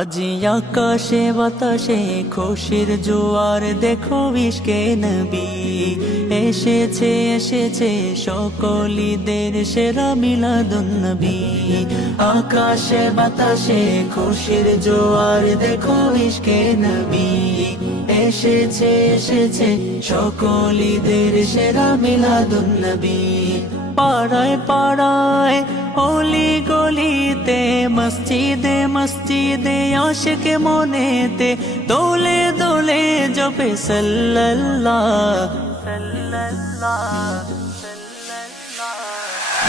আজি আকাশে বাতাসে খুশির জোয়ার দেখো ইশকে নবী এসেছে এসেছে সকল ঈদের সেরা মিলাদুন নবী। আকাশে বাতাসে খুশির জোয়ার দেখো ইশকে নবী এসেছে এসেছে সকল ঈদের সেরা মিলাদুন নবী। পাড়ায় পাড়ায় অলি গলিতে মসজিদে মসজিদে আশিক মনেতে দোলে দোলে জপে সাল্লাল্লাহ সাল্লাল্লাহ সাল্লাল্লাহ।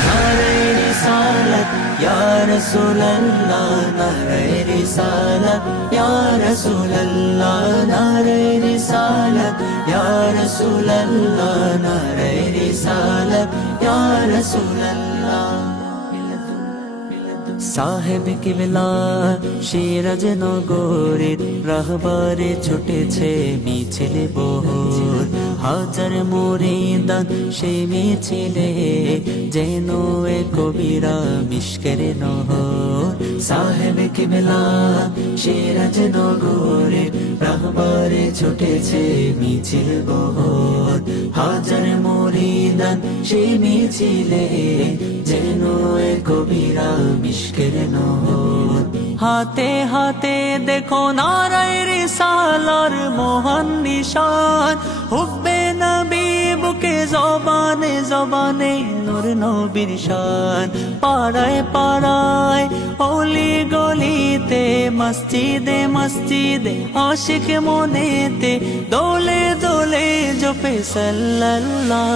নারে রিসালাত ইয়া রাসূলুল্লাহ নারে রিসালাত ইয়া রাসূলুল্লাহ নারে রিসালাত ইয়া রাসূলুল্লাহ নারে রিসালাত ইয়া রাসূলুল্লাহ। সাহেব কিবলা সিরাজ নগরের রাহবারে ছুটেছে মিছিল বহর হাজার মুরিদান সে মিছিলে যেন এ কবিরা মিশকের নহর। সাহেব কিবলা সিরাজ নগরের রাহবারে ছুটেছে মিছিল বহর হাজার মুরিদান সে মিছিলে যেন এ কবিরা মিশকের নহর। হাতে হাতে দেখো নারায়ে রিসালার মহান নিশান হুব্বে নবী বুকে জবানে জবানে নূর নবীর শান। পাড়ায় পাড়ায় অলি গলিতে মসজিদে মসজিদে আশিক মনেতে দোলে দোলে জপে সাল্লাল্লাহ।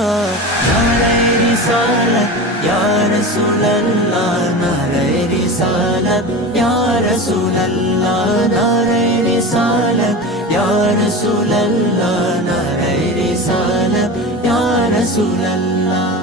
নারায়ে রিসালাত ইয়া রাসূলুল্লাহ নারায়ে রিসালাত ইয়া রাসূলুল্লাহ নারায়ে রিসালাত ইয়া রাসূলুল্লাহ নারায়ে রিসালাত ইয়া রাসূলুল্লাহ।